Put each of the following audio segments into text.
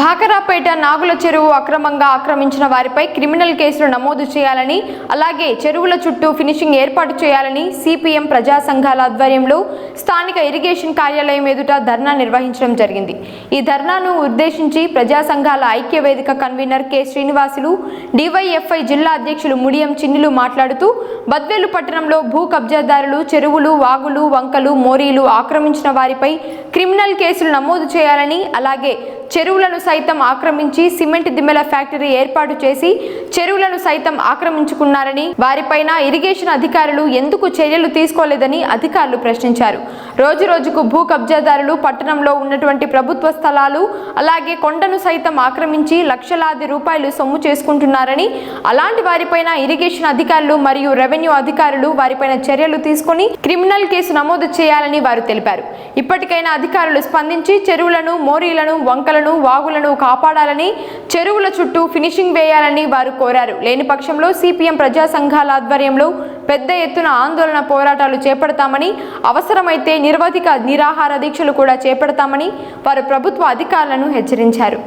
భాకరాపేట నాగుల చెరువు అక్రమంగా ఆక్రమించిన వారిపై క్రిమినల్ కేసులు నమోదు చేయాలని అలాగే చెరువుల చుట్టూ ఫినిషింగ్ ఏర్పాటు చేయాలని సిపిఎం ప్రజా సంఘాల ఆధ్వర్యంలో స్థానిక ఇరిగేషన్ కార్యాలయం ఎదుట ధర్నా నిర్వహించడం జరిగింది. ఈ ధర్నాను ఉద్దేశించి ప్రజా సంఘాల ఐక్య వేదిక కన్వీనర్ కె. శ్రీనివాసులు డివైఎఫ్ఐ జిల్లా అధ్యక్షులు ముడియం చిన్నిలు మాట్లాడుతూ బద్వేలు పట్టణంలో భూ కబ్జాదారులు చెరువులు వాగులు వంకలు మోరీలు ఆక్రమించిన వారిపై క్రిమినల్ కేసులు నమోదు చేయాలని అలాగే చెరువులను సైతం ఆక్రమించి సిమెంట్ దిమ్మెల ఫ్యాక్టరీ ఏర్పాటు చేసి చెరువులను సైతం ఆక్రమించుకున్నారని వారిపైన ఇరిగేషన్ అధికారులు ఎందుకు చర్యలు తీసుకోలేదని అధికారులు ప్రశ్నించారు. రోజు రోజుకు భూ కబ్జాదారులు పట్టణంలో ఉన్నటువంటి ప్రభుత్వ స్థలాలు అలాగే కొండను సైతం ఆక్రమించి లక్షలాది రూపాయలు సొమ్ము చేసుకుంటున్నారని అలాంటి వారిపైన ఇరిగేషన్ అధికారులు మరియు రెవెన్యూ అధికారులు వారిపైన చర్యలు తీసుకొని క్రిమినల్ కేసు నమోదు చేయాలని వారు తెలిపారు. ఇప్పటికైనా అధికారులు స్పందించి చెరువులను మోరీలను వంకలను వాగులను కాపాడాలని చెరువుల చుట్టూ ఫినిషింగ్ వేయాలని వారు కోరారు. లేని పక్షంలో సిపిఎం ప్రజా సంఘాల ఆధ్వర్యంలో పెద్ద ఎత్తున ఆందోళన పోరాటాలు చేపడతామని అవసరమైతే నిరవధిక నిరాహార దీక్షలు కూడా చేపడతామని వారు ప్రభుత్వ అధికారులను హెచ్చరించారు.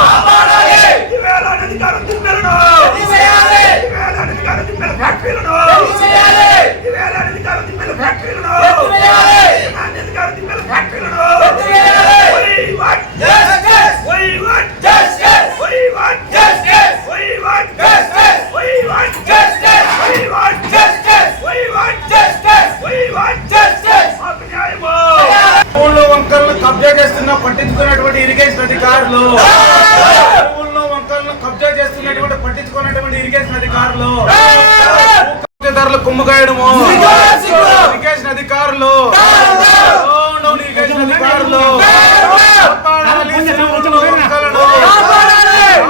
కాపాడాలి కబ్జా చేస్తున్న పట్టించుకున్నటువంటి ఇరిగేషన్ అధికారులు. భూముల్లో వంకలను కబ్జా చేస్తున్నటువంటి పట్టించుకున్నటువంటి ఇరిగేషన్ అధికారులు. కబ్జాదారులు కుమ్మగాయడము. ఇరిగేషన్ అధికారులు.